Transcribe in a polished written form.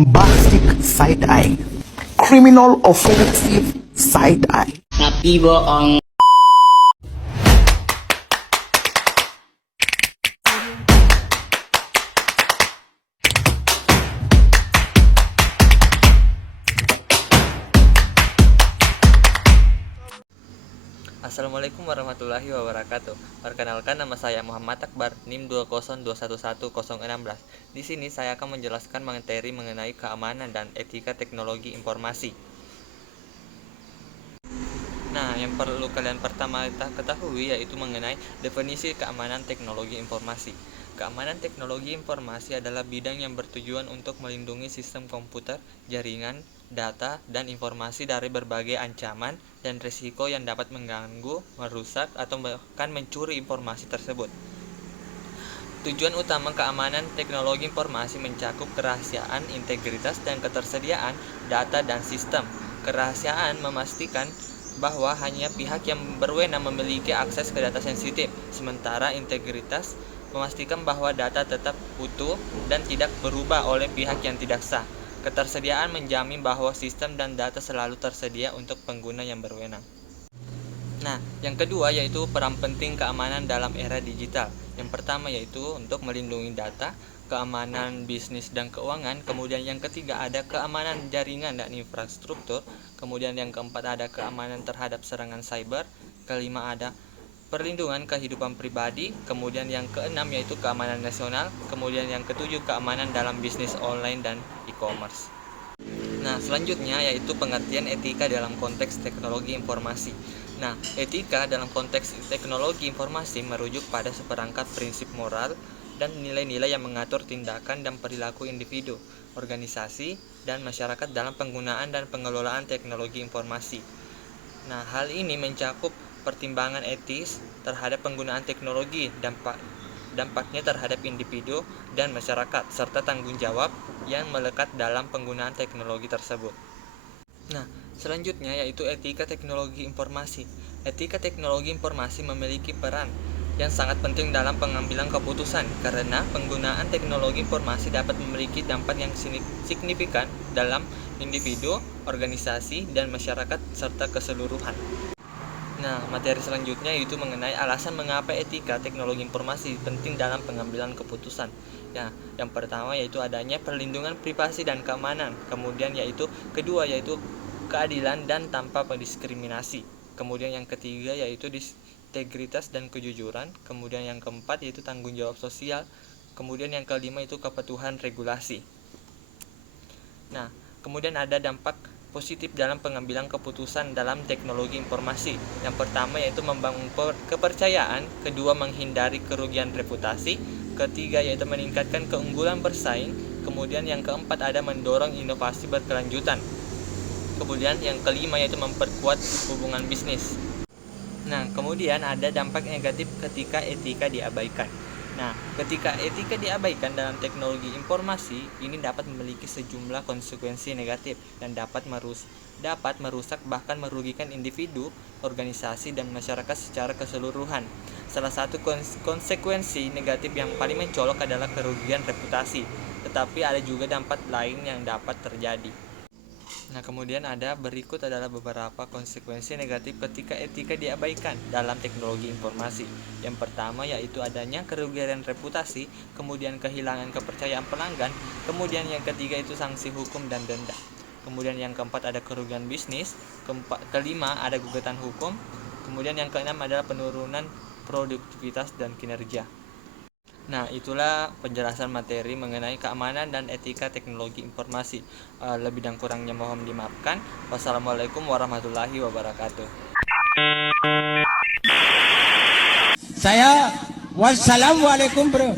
bombastic side-eye, criminal offensive side-eye. Tapi bohong. Assalamualaikum warahmatullahi wabarakatuh. Perkenalkan, nama saya Muhammad Akbar, NIM 202111016. Di sini saya akan menjelaskan materi mengenai keamanan dan etika teknologi informasi. Nah, yang perlu kalian pertama ketahui yaitu mengenai definisi keamanan teknologi informasi. Keamanan teknologi informasi adalah bidang yang bertujuan untuk melindungi sistem komputer, jaringan, data, dan informasi dari berbagai ancaman dan risiko yang dapat mengganggu, merusak, atau bahkan mencuri informasi tersebut. Tujuan utama keamanan teknologi informasi mencakup kerahasiaan, integritas, dan ketersediaan data dan sistem. Kerahasiaan memastikan bahwa hanya pihak yang berwenang memiliki akses ke data sensitif, sementara integritas memastikan bahwa data tetap utuh dan tidak berubah oleh pihak yang tidak sah. Ketersediaan menjamin bahwa sistem dan data selalu tersedia untuk pengguna yang berwenang. Nah, yang kedua yaitu peran penting keamanan dalam era digital. Yang pertama yaitu untuk melindungi data, keamanan bisnis dan keuangan. Kemudian yang ketiga ada keamanan jaringan dan infrastruktur. Kemudian yang keempat ada keamanan terhadap serangan cyber. Kelima ada perlindungan kehidupan pribadi. Kemudian yang keenam yaitu keamanan nasional. Kemudian yang ketujuh keamanan dalam bisnis online dan e-commerce. Nah, selanjutnya yaitu pengertian etika dalam konteks teknologi informasi. Nah, etika dalam konteks teknologi informasi merujuk pada seperangkat prinsip moral dan nilai-nilai yang mengatur tindakan dan perilaku individu, organisasi, dan masyarakat dalam penggunaan dan pengelolaan teknologi informasi. Nah, hal ini mencakup pertimbangan etis terhadap penggunaan teknologi, dampaknya terhadap individu dan masyarakat, serta tanggung jawab yang melekat dalam penggunaan teknologi tersebut. Nah, selanjutnya yaitu etika teknologi informasi. Etika teknologi informasi memiliki peran yang sangat penting dalam pengambilan keputusan karena penggunaan teknologi informasi dapat memiliki dampak yang signifikan dalam individu, organisasi, dan masyarakat serta keseluruhan. Nah, materi selanjutnya yaitu mengenai alasan mengapa etika teknologi informasi penting dalam pengambilan keputusan. Ya, yang pertama yaitu adanya perlindungan privasi dan keamanan. Kemudian yaitu kedua yaitu keadilan dan tanpa diskriminasi. Kemudian yang ketiga yaitu integritas dan kejujuran. Kemudian yang keempat yaitu tanggung jawab sosial. Kemudian yang kelima itu kepatuhan regulasi. Nah, kemudian ada dampak positif dalam pengambilan keputusan dalam teknologi informasi. Yang pertama yaitu membangun kepercayaan, kedua menghindari kerugian reputasi, ketiga yaitu meningkatkan keunggulan bersaing, kemudian yang keempat ada mendorong inovasi berkelanjutan. Kemudian yang kelima yaitu memperkuat hubungan bisnis. Nah, kemudian ada dampak negatif ketika etika diabaikan. Nah, ketika etika diabaikan dalam teknologi informasi, ini dapat memiliki sejumlah konsekuensi negatif dan dapat merusak bahkan merugikan individu, organisasi, dan masyarakat secara keseluruhan. Salah satu konsekuensi negatif yang paling mencolok adalah kerugian reputasi, tetapi ada juga dampak lain yang dapat terjadi. Nah, kemudian berikut adalah beberapa konsekuensi negatif ketika etika diabaikan dalam teknologi informasi. Yang pertama yaitu adanya kerugian reputasi, kemudian kehilangan kepercayaan pelanggan, kemudian yang ketiga itu sanksi hukum dan denda. Kemudian yang keempat ada kerugian bisnis, kelima ada gugatan hukum, kemudian yang keenam adalah penurunan produktivitas dan kinerja. Nah, itulah penjelasan materi mengenai keamanan dan etika teknologi informasi. Lebih dan kurangnya mohon dimaafkan. Wassalamualaikum warahmatullahi wabarakatuh. Wassalamualaikum bro.